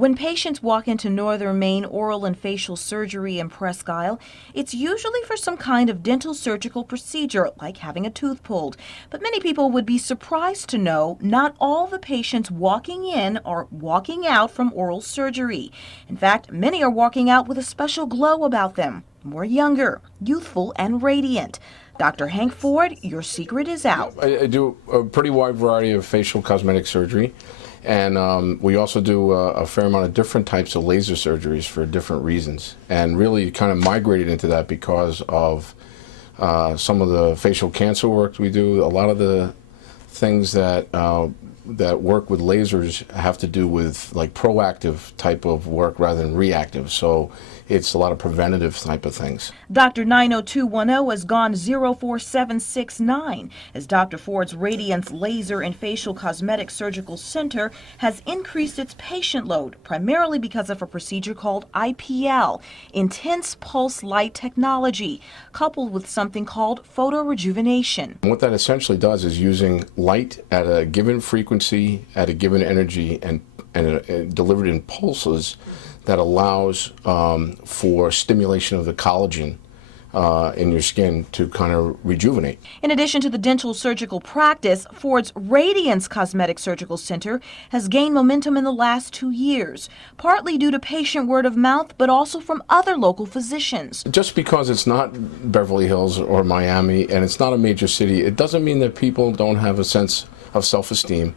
When patients walk into Northern Maine Oral and Facial Surgery in Presque Isle, it's usually for some kind of dental surgical procedure, like having a tooth pulled. But many people would be surprised to know not all the patients walking in are walking out from oral surgery. In fact, many are walking out with a special glow about them, more younger, youthful, and radiant. Dr. Hank Ford, your secret is out. I do a pretty wide variety of facial cosmetic surgery. And we also do a fair amount of different types of laser surgeries for different reasons, and really kind of migrated into that because of some of the facial cancer work we do. A lot of the things that work with lasers have to do with like proactive type of work rather than reactive. So it's a lot of preventative type of things. Dr. 90210 has gone 04769 as Dr. Ford's Radiance Laser and Facial Cosmetic Surgical Center has increased its patient load, primarily because of a procedure called IPL, Intense Pulse Light Technology, coupled with something called photorejuvenation. And what that essentially does is using light at a given frequency, at a given energy, and delivered in pulses that allows for stimulation of the collagen in your skin to kind of rejuvenate. In addition to the dental surgical practice, Ford's Radiance Cosmetic Surgical Center has gained momentum in the last 2 years, partly due to patient word of mouth, but also from other local physicians. Just because it's not Beverly Hills or Miami and it's not a major city, it doesn't mean that people don't have a sense of self-esteem.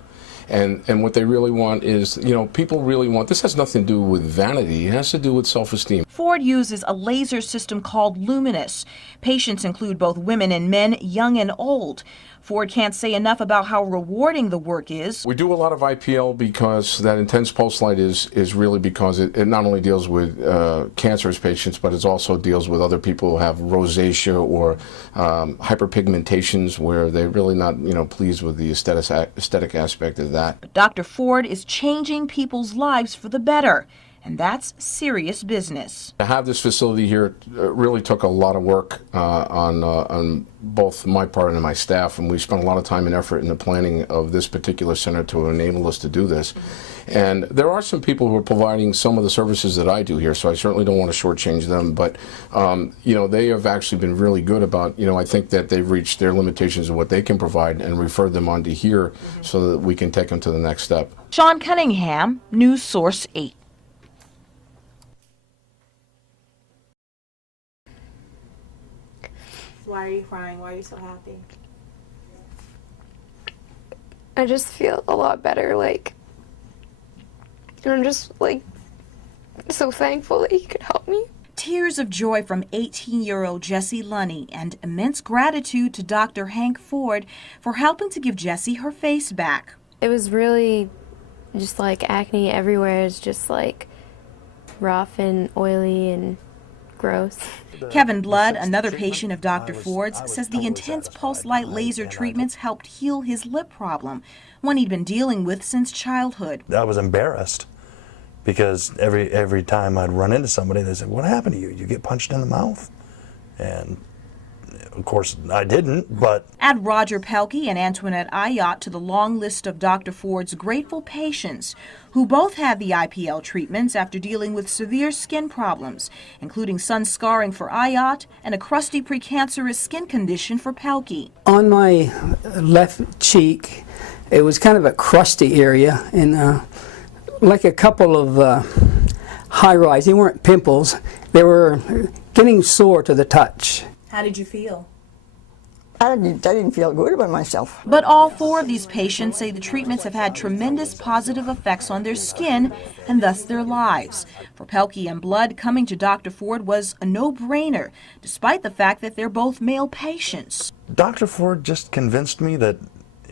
And what they really want is, people really want, this has nothing to do with vanity, it has to do with self-esteem. Ford uses a laser system called Luminous. Patients include both women and men, young and old. Ford can't say enough about how rewarding the work is. We do a lot of IPL because that intense pulse light is really because it not only deals with cancerous patients, but it also deals with other people who have rosacea or hyperpigmentations where they're really not, pleased with the aesthetic aspect of that. But Dr. Ford is changing people's lives for the better. And that's serious business. To have this facility here really took a lot of work on both my part and my staff, and we spent a lot of time and effort in the planning of this particular center to enable us to do this. And there are some people who are providing some of the services that I do here, so I certainly don't want to shortchange them, but they have actually been really good about, I think that they've reached their limitations of what they can provide and referred them on to here so that we can take them to the next step. Sean Cunningham, News Source 8. Why are you crying? Why are you so happy? I just feel a lot better, and I'm just, so thankful that he could help me. Tears of joy from 18-year-old Jessie Lunny and immense gratitude to Dr. Hank Ford for helping to give Jessie her face back. It was really just acne everywhere. It's just rough and oily and gross. Kevin Blood, another patient of Dr. Ford's, says the intense pulse light laser treatments helped heal his lip problem, one he'd been dealing with since childhood. I was embarrassed because every time I'd run into somebody, they said, "What happened to you? You get punched in the mouth?" And of course, I didn't, but... Add Roger Pelkey and Antoinette Ayotte to the long list of Dr. Ford's grateful patients who both had the IPL treatments after dealing with severe skin problems, including sun scarring for Ayotte and a crusty precancerous skin condition for Pelkey. On my left cheek, it was kind of a crusty area and like a couple of high-rise. They weren't pimples. They were getting sore to the touch. How did you feel? I didn't feel good about myself. But all 4 of these patients say the treatments have had tremendous positive effects on their skin and thus their lives. For Pelkey and Blood, coming to Dr. Ford was a no-brainer, despite the fact that they're both male patients. Dr. Ford just convinced me that,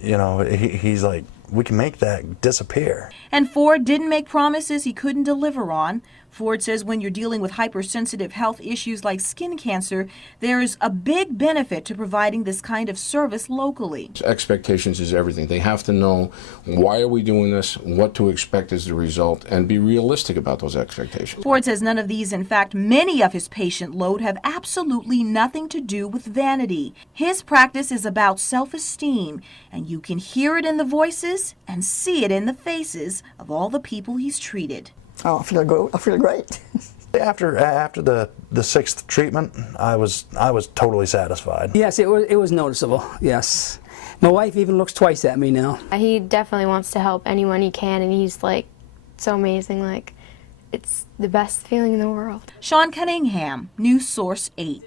he's like, we can make that disappear. And Ford didn't make promises he couldn't deliver on. Ford says when you're dealing with hypersensitive health issues like skin cancer, there's a big benefit to providing this kind of service locally. Expectations is everything. They have to know why are we doing this, what to expect as the result, and be realistic about those expectations. Ford says none of these, in fact, many of his patient load have absolutely nothing to do with vanity. His practice is about self-esteem, and you can hear it in the voices and see it in the faces of all the people he's treated. Oh, I feel good. I feel great. After the sixth treatment, I was totally satisfied. Yes, it was noticeable. Yes, my wife even looks twice at me now. He definitely wants to help anyone he can, and he's like so amazing. Like, it's the best feeling in the world. Sean Cunningham, News Source 8.